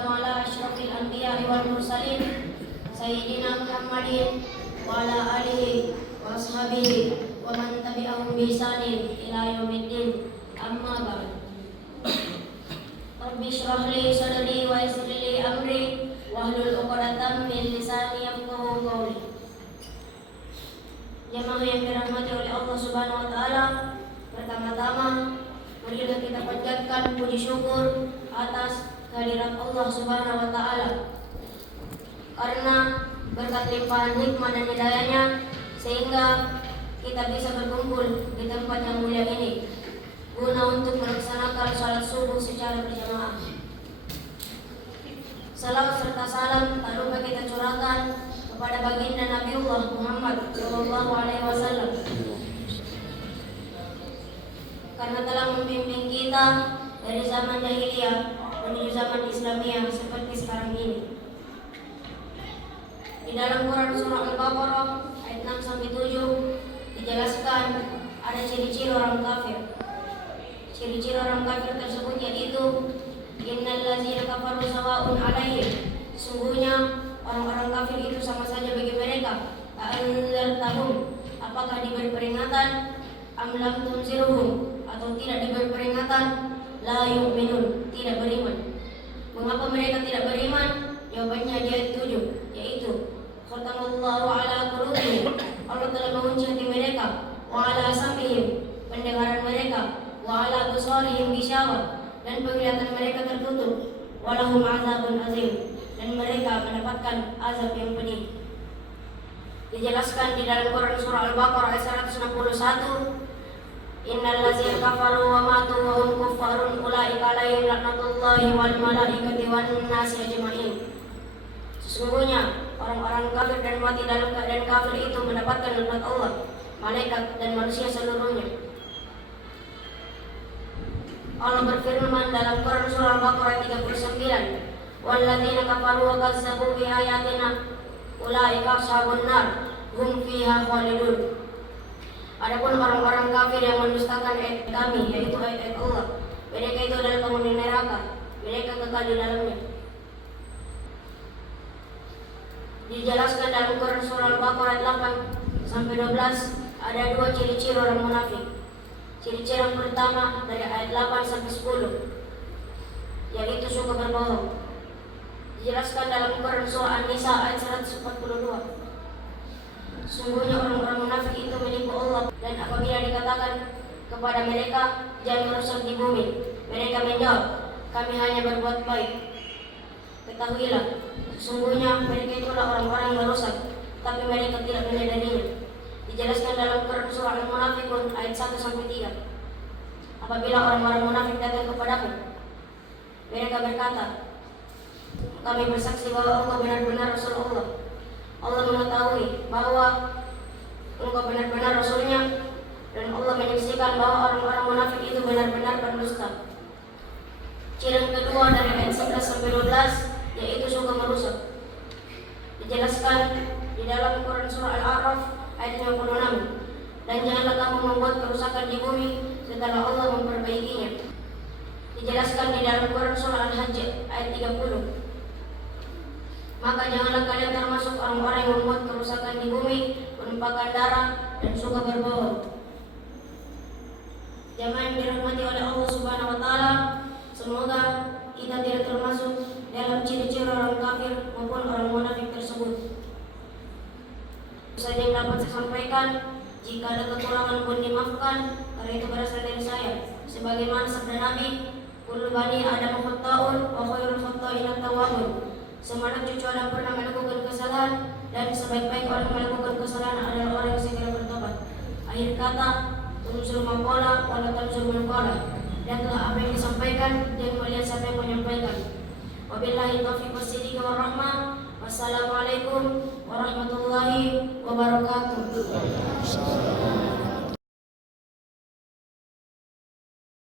wassalamu ala asyrafil anbiya'i wal mursalin sayyidina Muhammadin wa ala alihi wa ashabihi wa man tabi'ahum bi ihsanin ila yaumiddin. Amma ba'd. Rabbi shrah li sadri wa yassir li amri wahlul 'uqdatam min lisani yafqahu qawli. Jemaah yang dirahmati oleh Allah Subhanahu wa taala, pertama-tama marilah kita panjatkan puji syukur atas kehadirat Allah Subhanahu wa taala. Karena berkat limpahan hikmah dan hidayahnya sehingga kita bisa berkumpul di tempat yang mulia ini guna untuk melaksanakan salat subuh secara berjamaah. Salam serta salam tak lupa kita curahkan kepada baginda Nabiullah Muhammad sallallahu alaihi wasallam, karena telah membimbing kita dari zaman jahiliyah menuju zaman Islamiyah seperti sekarang ini. Di dalam Quran surah Al-Baqarah ayat 6-7 dijelaskan ada ciri-ciri orang kafir. Ciri-ciri orang kafir tersebut yaitu innal ladzina kafaru sawa'un 'alaihim, sesungguhnya orang-orang kafir itu sama saja bagi mereka. Anzartahum, apakah diberi peringatan, am lam tunzirhum, atau tidak diberi peringatan, la yu'minun, tidak beriman. Mengapa mereka tidak beriman? Jawabannya di ayat 7, yaitu khatamallahu ala qulubihim, Allah telah mengunci hati mereka, wa ala sam'ihim, pendengaran mereka, wa ala absarihim ghishawah, dan penglihatan mereka tertutup, wa lahum azabun azim, dan mereka mendapatkan azab yang pedih. Dijelaskan di dalam Quran surah Al-Baqarah ayat 161, innal ladzina kafaru wa matu wa hum kuffarun ulaika alaihim laknatullahi wal malaikati wan nasi ajma'in. Sesungguhnya orang-orang kafir dan mati dalam keadaan kafir itu mendapatkan laknat Allah, malaikat dan manusia seluruhnya. Allah berfirman dalam Quran surah Al-Baqarah 39, walladzina kafaru wa kazzabu bi ayatina ulaika ashabun nar hum fiha khalidun. Adapun orang-orang kafir yang mendustakan ayat kami, yaitu ayat-ayat Allah, mereka itu adalah penghuni neraka, mereka kekal di dalamnya. Dijelaskan dalam Quran surah Al-Baqarah 8-12 ada dua ciri-ciri orang munafik. Ciri-ciri yang pertama dari ayat 8-10, yaitu suka berbohong. Dijelaskan dalam Quran surah An-Nisa ayat 142. Sungguhnya orang-orang munafik itu menipu Allah, dan apabila dikatakan kepada mereka jangan merusak di bumi, mereka menjawab, kami hanya berbuat baik. Ketahuilah, sesungguhnya mereka itulah orang-orang merusak, tapi mereka tidak menyadarinya. Dijelaskan dalam Quran surah Al-Munafiqun ayat 1-3. Apabila orang-orang munafik datang kepadamu, mereka berkata, kami bersaksi bahwa engkau benar-benar Rasul Allah. Allah mengetahui bahwa engkau benar-benar Rasulnya, dan Allah menyaksikan bahwa orang-orang munafik itu benar-benar berdusta. Ciri yang kedua dari ayat 11-12 yaitu suka merusak. Dijelaskan di dalam Quran surah Al-A'raf ayat 56, dan janganlah kamu membuat kerusakan di bumi setelah Allah memperbaikinya. Dijelaskan di dalam Quran surah Al-Hajj ayat 30, maka janganlah kalian termasuk orang-orang yang membuat kerusakan di bumi, menumpahkan darah, dan suka berbohong. Jemaah yang dirahmati oleh Allah Subhanahu wa taala, semoga kita tidak termasuk dalam ciri-ciri orang kafir maupun orang munafik tersebut. Saja yang dapat saya sampaikan, jika ada kekurangan pun dimaafkan, karena itu berasal dari saya. Sebagaimana sabda Nabi, kullu bani Adam khata'un wa khairul khata'in at-tawwabun. Semua anak cucu Adam pernah melakukan kesalahan, dan sebaik-baik orang melakukan kesalahan adalah orang yang segera bertobat. Akhir kata, tunzul maqala wa la tanzul maqala. Dan telah apa yang disampaikan, jangan melihat siapa yang menyampaikan. Wabillahi taufiq wassalamu warahmah. Wassalamualaikum warahmatullahi wabarakatuh.